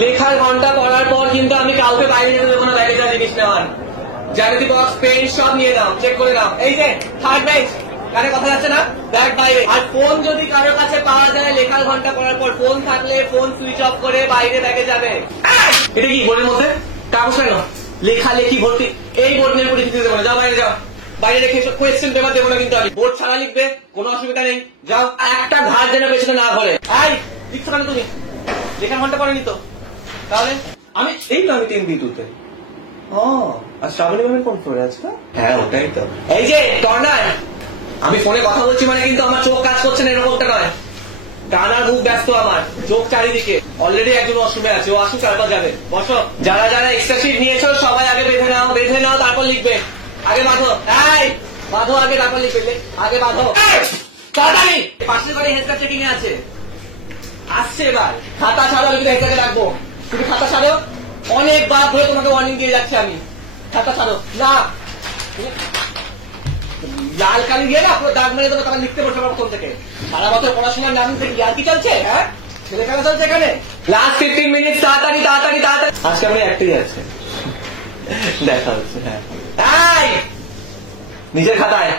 লেখার ঘন্টা পড়ার পর কিন্তু আমি কাউকে বাইরে যেতে দেবো না, বাইরে যা জিনিস নেওয়ার জ্যামিতি বক্স পেন সব নিয়ে নাও, চেক করে নাও। এই যে থার্ড বেঞ্চ, কানে কথা যাচ্ছে না, ব্যাগ বাইরে। আর ফোন যদি কারোর কাছে পাওয়া যায় লেখার ঘন্টা পড়ার পর, ফোন থাকলে ফোন সুইচ অফ করে বাইরে ব্যাগে যাবে। এটা কি বোর্ডের মধ্যে কাগজ কেন লেখালেখি ভর্তি? এই বোর্ড নিয়ে পরীক্ষা দেবো না, যাও বাইরে যাও। বাইরে রেখে কোয়েশ্চেন পেপার দেবো না কিন্তু আমি। বোর্ড ছাড়া লিখবে, কোনো অসুবিধা নেই, যাও। একটা ঘাট যেন পেছনে না ধরে। এই লিখছো কেন তুমি? লেখার ঘন্টা পড়েনি তো? তাহলে আমি এই তো আমি 3B2-তে। ও আর শ্রাবণী ম্যামের কোন ফ্লোরে আছে? হ্যাঁ ওটাই তো। এই যে টর্নার, আমি ফোনে কথা বলছি মানে কিন্তু আমার চোখ কাজ করছে না এরকমটা নয়। ডানার মুখ ব্যস্ত, আমার চোখ চারিদিকে। অলরেডি একজন অসুবিধা আছে, ও আসুক তারপর যাবে। বসো, যারা যারা এক্সট্রা শিট নিয়েছো সবাই আগে বেঁধে নাও, বেঁধে নাও তারপর লিখবে। আগে বাঁধো, এই বাঁধো আগে তারপর লিখবে। আগে বাঁধো তাড়াতাড়ি। পাশের বাড়ি হেডস্টার চেকিং এ আছে, আসছে এবার। খাতা ছাড়ো, আমি হেডস্টারে রাখবো। তুমি খাতা ছাড়ো, অনেকবার ধরে তোমাকে ওয়ার্নিং দিয়ে যাচ্ছি আমি। খাতা ছাড়ো না, লাল কালি দিয়ে না পুরো দাগ মেরে দেবো, তারা লিখতে বসে প্রথম থেকে। সারা বছর পড়াশোনার নাম থেকে ইয়ার কি চলছে? হ্যাঁ ছেলে খেলা চলছে এখানে। লাস্ট 15 মিনিট, তাড়াতাড়ি তাড়াতাড়ি তাড়াতাড়ি। আজকে আমার একটাই আছে, দেখা হচ্ছে। হ্যাঁ নিজের খাতায়